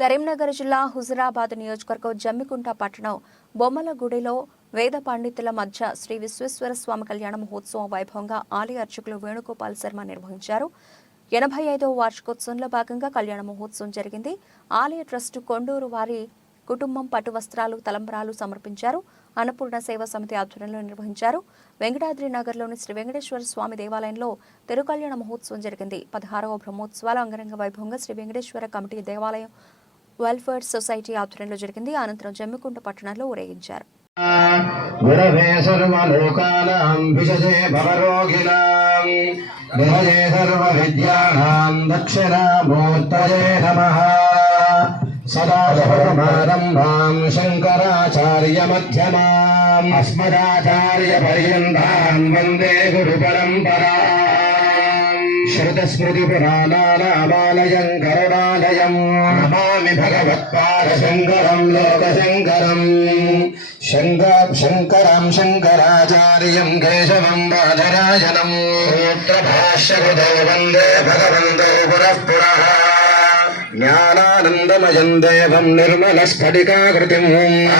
కరీంనగర్ జిల్లా హుజురాబాద్ నియోజకవర్గం జమ్మికుంట పట్టణం బొమ్మలగుడిలో వేద పండితుల మధ్య శ్రీ విశ్వేశ్వర స్వామి కళ్యాణ మహోత్సవం వైభవంగా ఆలయ అర్చకులు వేణుగోపాల్ శర్మ నిర్వహించారు. ఎనభై ఐదవ వార్షికోత్సవంలో భాగంగా కళ్యాణ మహోత్సవం జరిగింది. ఆలయ ట్రస్టు కొండూరు వారి కుటుంబం పట్టు వస్త్రాలు తలంబరాలు సమర్పించారు. అన్నపూర్ణ సేవా సమితి ఆధ్వర్యంలో నిర్వహించారు. వెంకటాద్రి నగర్లోని శ్రీ వెంకటేశ్వర స్వామి దేవాలయంలో తిరుకళ్యాణ మహోత్సవం జరిగింది. పదహారవ బ్రహ్మోత్సవాల అంగరంగ వైభవంగా శ్రీ వెంకటేశ్వర కమిటీ దేవాలయం వెల్ఫేర్ సొసైటీ ఆధ్వర్యంలో జరిగింది. అనంతరం జమ్మికుంట పట్టణంలో ఊరేగించారు. గురవే సర్వలోకానాం విశజే భవరోగిణాం. సర్వ విద్యానాం దక్షిణామూర్తయే నమః. శంకరాచార్య మధ్యమాం అస్మదాచార్య పర్యంతాం వందే గురు పరంపరాం. శృతస్మృతి పురాణానామాలయం కరుణాలయం నమామి భగవత్పాదశంకరం లోకశంకరం శంకర. శంకరం శంకరాచార్యం కేశవం బాధరాజనం సూత్రభాష్యకృతో వందే భగవంతో పురః పురః. జ్ఞానానందమయం దేవం నిర్మలస్ఫటికాకృతిం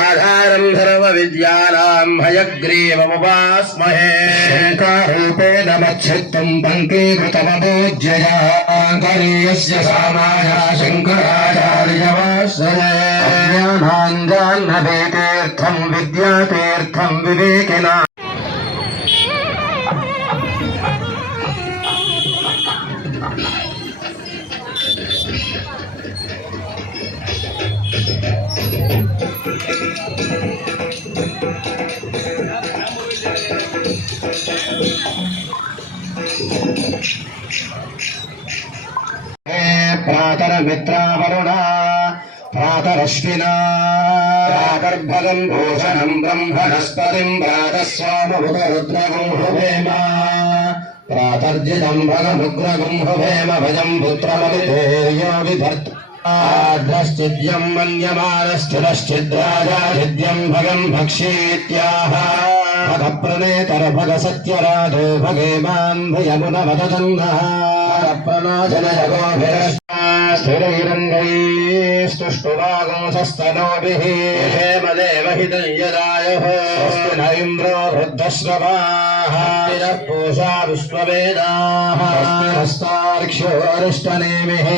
ఆధారం సర్వ విద్యానాం హయగ్రీవముపాస్మహే శంకారూపేణ మచ్చిత్తం పంకీకృతమపూజ్యయా కరీయస్య సామాయ శంకరాచార్యవాశ్రయే జ్ఞానాంజాహ్నవే తీర్థం విద్యాతీర్థం వివేకినా ప్రాతరమిత్రావరుణా ప్రాతరశ్వినా ప్రాతర్భగం భూషణం బ్రహ్మణస్పతిం ప్రాతస్వామభుతరుద్రగం హువేమ ప్రాతర్జితం భగముగ్రగం హువేమ భజం పుత్రమవిధేర్యో విధర్తాద్రశ్చిద్యం आद्रश्चिद्यं मन्यमानश्चिरश्चिद्राजादिद्यं भगं भक्षीत्याह भगप्रणेतरभग सत्यराधो भगे मान्भयमुनवदन्नः प्रणाजनजगोभिरष्टास्थिरैरङ्गैस्तुष्टुवागोसस्तनोभिः हेमदेवहितं यदायः स्वस्ति न इन्द्रो वृद्धश्रवाः पूषा विश्ववेदाः हस्तार्क्ष्यो अरिष्टनेमिः